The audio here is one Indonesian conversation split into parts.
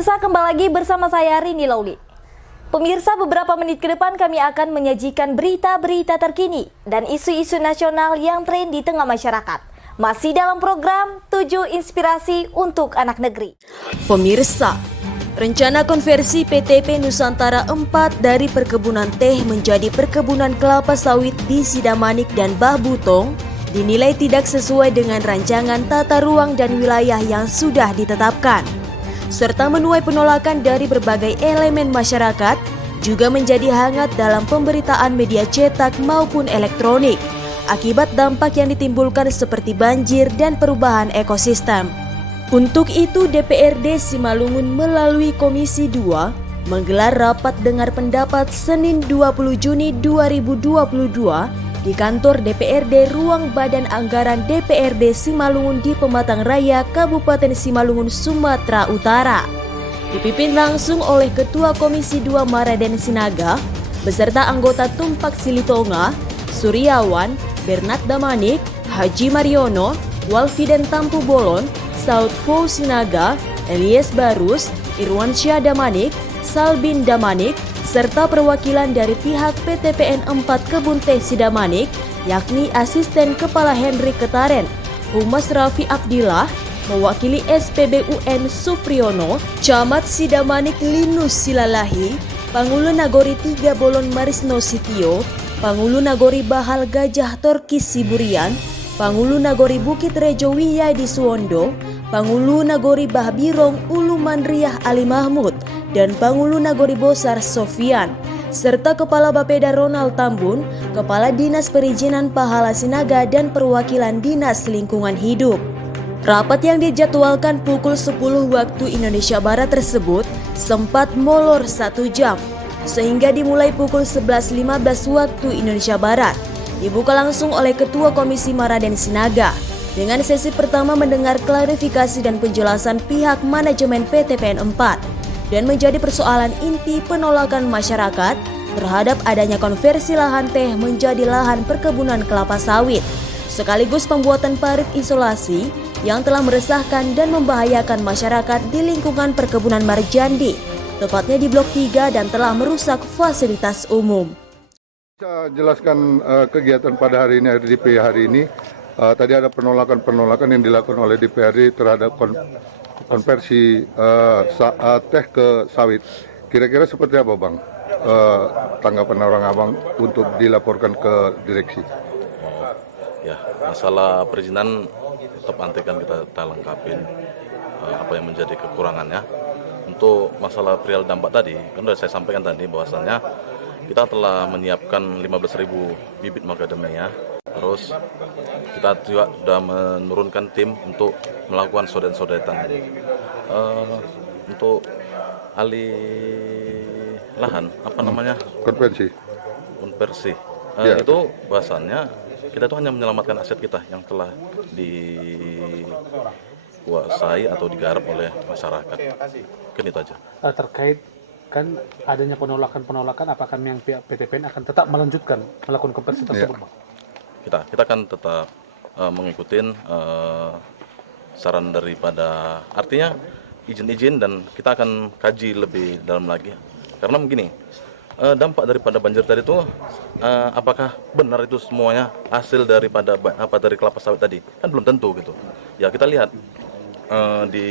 Pemirsa, kembali lagi bersama saya Rini Lauli. Pemirsa, beberapa menit ke depan kami akan menyajikan berita-berita terkini dan isu-isu nasional yang tren di tengah masyarakat. Masih dalam program 7 Inspirasi untuk Anak Negeri. Pemirsa, rencana konversi PTP Nusantara 4 dari perkebunan teh menjadi perkebunan kelapa sawit di Sidamanik dan Bahbutong dinilai tidak sesuai dengan rancangan tata ruang dan wilayah yang sudah ditetapkan, serta menuai penolakan dari berbagai elemen masyarakat, juga menjadi hangat dalam pemberitaan media cetak maupun elektronik, akibat dampak yang ditimbulkan seperti banjir dan perubahan ekosistem. Untuk itu, DPRD Simalungun melalui Komisi 2 menggelar rapat dengar pendapat Senin 20 Juni 2022 di kantor DPRD Ruang Badan Anggaran DPRD Simalungun di Pematang Raya, Kabupaten Simalungun, Sumatera Utara. Dipimpin langsung oleh Ketua Komisi 2 Maraden Sinaga beserta anggota Tumpak Silitonga, Suryawan, Bernat Damanik, Haji Mariono, Walfiden Tampu Bolon, Sautfo Sinaga, Elias Barus, Irwansyah Damanik, Salbin Damanik, serta perwakilan dari pihak PTPN 4 Kebun Teh Sidamanik, yakni Asisten Kepala Henry Ketaren, Humas Raffi Abdillah, mewakili SPBUN Supriyono, Camat Sidamanik Linus Silalahi, Pangulu Nagori 3 Bolon Marisno Sitio, Pangulu Nagori Bahal Gajah Torkis Siburian, Pangulu Nagori Bukit Rejo Wiyadi Suwondo, Pangulu Nagori Bahbirong Ulu Mandriah Ali Mahmud, dan Pangulu Nagori Bosar Sofian, serta Kepala Bapeda Ronald Tambun, Kepala Dinas Perizinan Pahala Sinaga, dan perwakilan Dinas Lingkungan Hidup. Rapat yang dijadwalkan pukul 10 waktu Indonesia Barat tersebut sempat molor 1 jam, sehingga dimulai pukul 11.15 waktu Indonesia Barat. Dibuka langsung oleh Ketua Komisi Maraden Sinaga, dengan sesi pertama mendengar klarifikasi dan penjelasan pihak manajemen PTPN 4, dan menjadi persoalan inti penolakan masyarakat terhadap adanya konversi lahan teh menjadi lahan perkebunan kelapa sawit, sekaligus pembuatan parit isolasi yang telah meresahkan dan membahayakan masyarakat di lingkungan perkebunan Marjandi, tepatnya di Blok 3, dan telah merusak fasilitas umum. Saya jelaskan kegiatan pada hari ini, RDP hari ini. Tadi ada penolakan yang dilakukan oleh DPRD terhadap konversi teh ke sawit. Kira-kira seperti apa, Bang? Tanggapan orang Abang untuk dilaporkan ke direksi? Ya, masalah perizinan tetap nanti kan kita lengkapin apa yang menjadi kekurangannya. Untuk masalah perihal dampak tadi, kan sudah saya sampaikan tadi bahwasannya kita telah menyiapkan 15.000 bibit macadamia. Terus kita juga sudah menurunkan tim untuk melakukan sodetan. Untuk alih lahan, apa namanya? Konversi. Itu bahasannya kita itu hanya menyelamatkan aset kita yang telah dikuasai atau digarap oleh masyarakat. Mungkin itu aja. Terkait kan adanya penolakan, apakah yang pihak PTPN akan tetap melanjutkan melakukan konversi tersebut, Bang? Kita akan tetap mengikuti saran daripada, artinya izin dan kita akan kaji lebih dalam lagi. Karena begini, dampak daripada banjir tadi itu apakah benar itu semuanya hasil daripada dari kelapa sawit tadi? Kan belum tentu gitu. Ya kita lihat di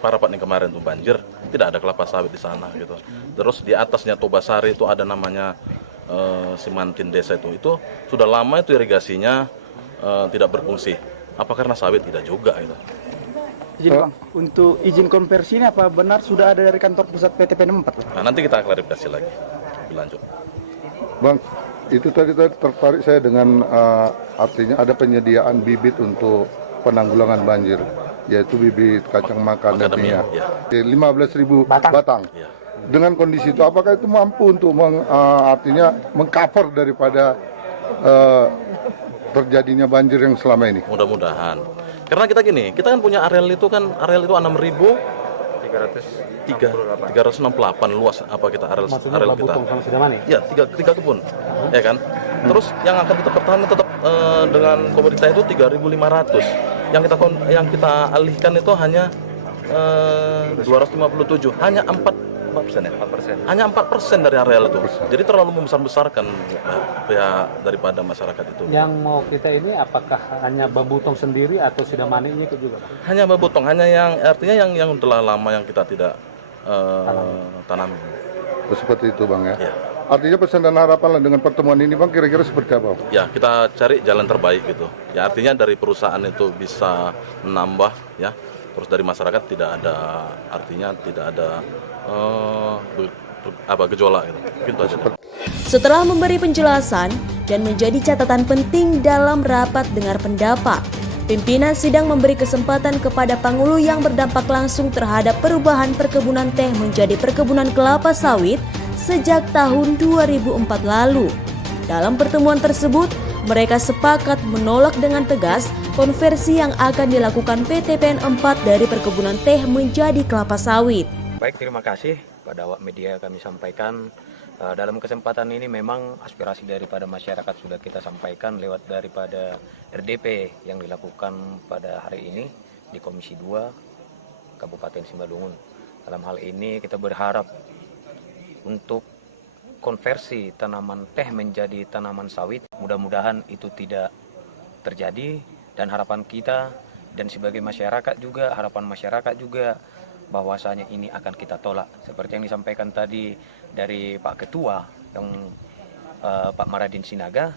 Parapat yang kemarin tuh banjir, tidak ada kelapa sawit di sana gitu. Terus di atasnya Tobasari itu ada namanya Simantin Desa itu sudah lama itu irigasinya tidak berfungsi. Apa karena sawit? Tidak juga gitu. Izin Bang, untuk izin konversi ini apa benar sudah ada dari kantor pusat PTPN 4? Nah, nanti kita klarifikasi lagi lebih lanjut. Bang, itu tadi tertarik saya dengan artinya ada penyediaan bibit untuk penanggulangan banjir, yaitu bibit kacang macadamia, 15.000 batang. Ya. Dengan kondisi itu, apakah itu mampu untuk artinya mengcover daripada terjadinya banjir yang selama ini? Mudah-mudahan. Karena kita kan punya areal itu 6.368 luas apa kita areal kita. Ya, tiga kebun. Ya kan? Terus yang akan kita pertahankan tetap dengan komoditas itu 3.500. Yang kita alihkan itu hanya 257, hanya 4%, ya? 4%. Hanya 4% dari areal itu. Jadi terlalu membesar-besarkan pihak daripada masyarakat itu. Yang mau kita ini apakah hanya Babutong sendiri atau Sidamani ikut juga, Pak? Hanya Babutong, hanya yang artinya yang telah lama yang kita tidak tanami. Seperti itu Bang ya. Ya. Artinya pesan dan harapan dengan pertemuan ini Bang kira-kira seperti apa? Ya, kita cari jalan terbaik gitu. Ya, artinya dari perusahaan itu bisa menambah ya. Terus dari masyarakat tidak ada, artinya tidak ada gejolak gitu. Mungkin itu aja. Setelah memberi penjelasan dan menjadi catatan penting dalam rapat dengar pendapat, pimpinan sidang memberi kesempatan kepada Panghulu yang berdampak langsung terhadap perubahan perkebunan teh menjadi perkebunan kelapa sawit sejak tahun 2004 lalu. Dalam pertemuan tersebut, mereka sepakat menolak dengan tegas konversi yang akan dilakukan PT PN 4 dari perkebunan teh menjadi kelapa sawit. Baik, terima kasih pada awak media kami sampaikan. Dalam kesempatan ini memang aspirasi daripada masyarakat sudah kita sampaikan lewat daripada RDP yang dilakukan pada hari ini di Komisi 2 Kabupaten Simalungun. Dalam hal ini kita berharap untuk konversi tanaman teh menjadi tanaman sawit. Mudah-mudahan itu tidak terjadi dan harapan kita dan sebagai masyarakat juga, harapan masyarakat juga bahwasanya ini akan kita tolak. Seperti yang disampaikan tadi dari Pak Ketua yang Pak Maradin Sinaga,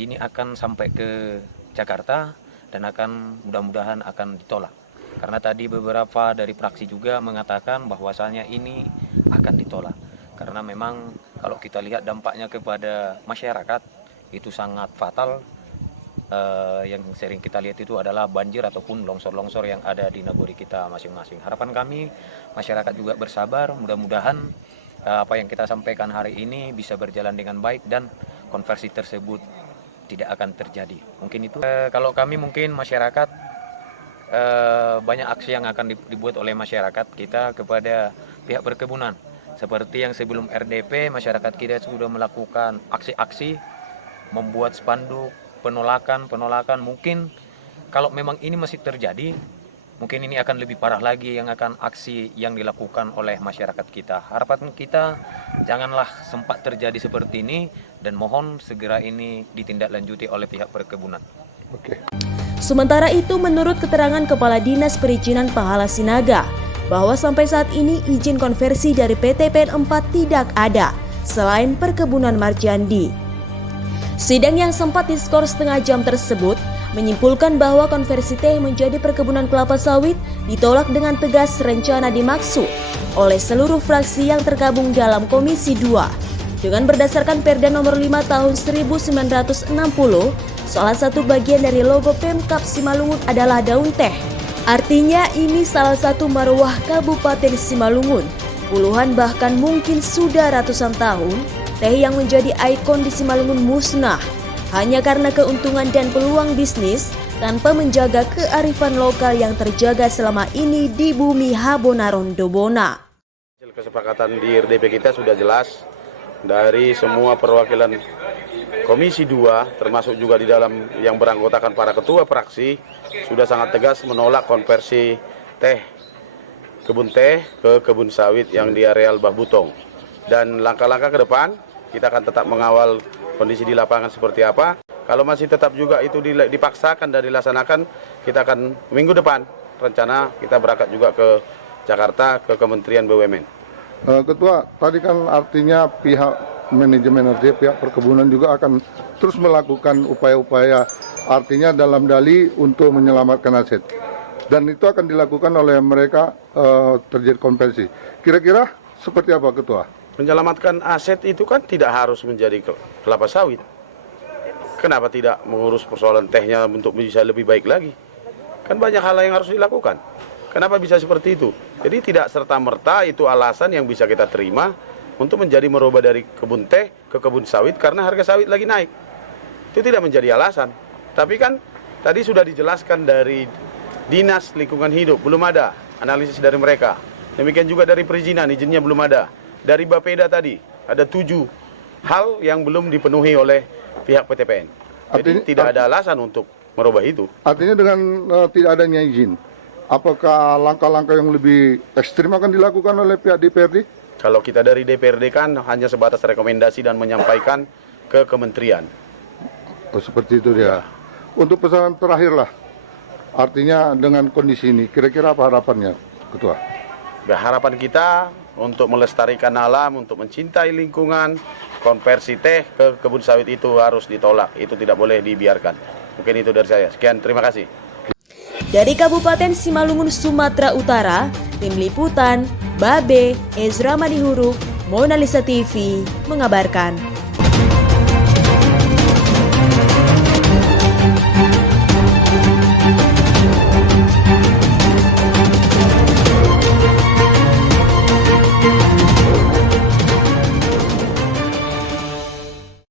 ini akan sampai ke Jakarta dan akan mudah-mudahan akan ditolak. Karena tadi beberapa dari fraksi juga mengatakan bahwasanya ini akan ditolak. Karena memang kalau kita lihat dampaknya kepada masyarakat itu sangat fatal. Yang sering kita lihat itu adalah banjir ataupun longsor-longsor yang ada di nagori kita masing-masing. Harapan kami masyarakat juga bersabar, mudah-mudahan apa yang kita sampaikan hari ini bisa berjalan dengan baik dan konversi tersebut tidak akan terjadi. Mungkin itu. Kalau kami mungkin masyarakat banyak aksi yang akan dibuat oleh masyarakat kita kepada pihak perkebunan. Seperti yang sebelum RDP, masyarakat kita sudah melakukan aksi-aksi, membuat spanduk, penolakan. Mungkin kalau memang ini masih terjadi, mungkin ini akan lebih parah lagi yang akan aksi yang dilakukan oleh masyarakat kita. Harapan kita janganlah sempat terjadi seperti ini dan mohon segera ini ditindaklanjuti oleh pihak perkebunan. Oke. Sementara itu, menurut keterangan Kepala Dinas Perizinan Pahala Sinaga, bahwa sampai saat ini izin konversi dari PT PN 4 tidak ada, selain perkebunan Marjandi. Sidang yang sempat diskor setengah jam tersebut menyimpulkan bahwa konversi teh menjadi perkebunan kelapa sawit ditolak dengan tegas rencana dimaksud oleh seluruh fraksi yang tergabung dalam Komisi 2. Dengan berdasarkan Perda nomor 5 tahun 1960, salah satu bagian dari logo Pemkab Simalungun adalah daun teh. Artinya ini salah satu marwah Kabupaten Simalungun. Puluhan bahkan mungkin sudah ratusan tahun, teh yang menjadi ikon di Simalungun musnah hanya karena keuntungan dan peluang bisnis tanpa menjaga kearifan lokal yang terjaga selama ini di bumi Habonaron Dobona. Kesepakatan di RDP kita sudah jelas dari semua perwakilan Komisi 2, termasuk juga di dalam yang beranggotakan para ketua fraksi, sudah sangat tegas menolak konversi kebun teh ke kebun sawit yang di areal Babutong. Dan langkah-langkah ke depan, kita akan tetap mengawal kondisi di lapangan seperti apa. Kalau masih tetap juga itu dipaksakan dan dilaksanakan, kita akan minggu depan rencana kita berangkat juga ke Jakarta, ke Kementerian BUMN. Ketua, tadi kan artinya pihak manajemen RD, pihak perkebunan juga akan terus melakukan upaya-upaya artinya dalam dali untuk menyelamatkan aset. Dan itu akan dilakukan oleh mereka terjadi konversi. Kira-kira seperti apa Ketua? Menyelamatkan aset itu kan tidak harus menjadi kelapa sawit. Kenapa tidak mengurus persoalan tehnya untuk bisa lebih baik lagi? Kan banyak hal yang harus dilakukan. Kenapa bisa seperti itu? Jadi tidak serta-merta itu alasan yang bisa kita terima untuk menjadi merubah dari kebun teh ke kebun sawit karena harga sawit lagi naik. Itu tidak menjadi alasan. Tapi kan tadi sudah dijelaskan dari Dinas Lingkungan Hidup, belum ada analisis dari mereka. Demikian juga dari perizinan, izinnya belum ada. Dari Bapeda tadi, ada 7 hal yang belum dipenuhi oleh pihak PT PN. Jadi tidak ada alasan untuk merubah itu. Artinya dengan tidak adanya izin, apakah langkah-langkah yang lebih ekstrim akan dilakukan oleh pihak DPRD? Kalau kita dari DPRD kan hanya sebatas rekomendasi dan menyampaikan ke kementerian. Oh, seperti itu dia. Untuk pesanan terakhir lah, artinya dengan kondisi ini, kira-kira apa harapannya, Ketua? Harapan kita untuk melestarikan alam, untuk mencintai lingkungan, konversi teh ke kebun sawit itu harus ditolak. Itu tidak boleh dibiarkan. Mungkin itu dari saya. Sekian, terima kasih. Dari Kabupaten Simalungun, Sumatera Utara, Tim Liputan, Babe, Ezra Manihuruk, Mona Lisa TV mengabarkan.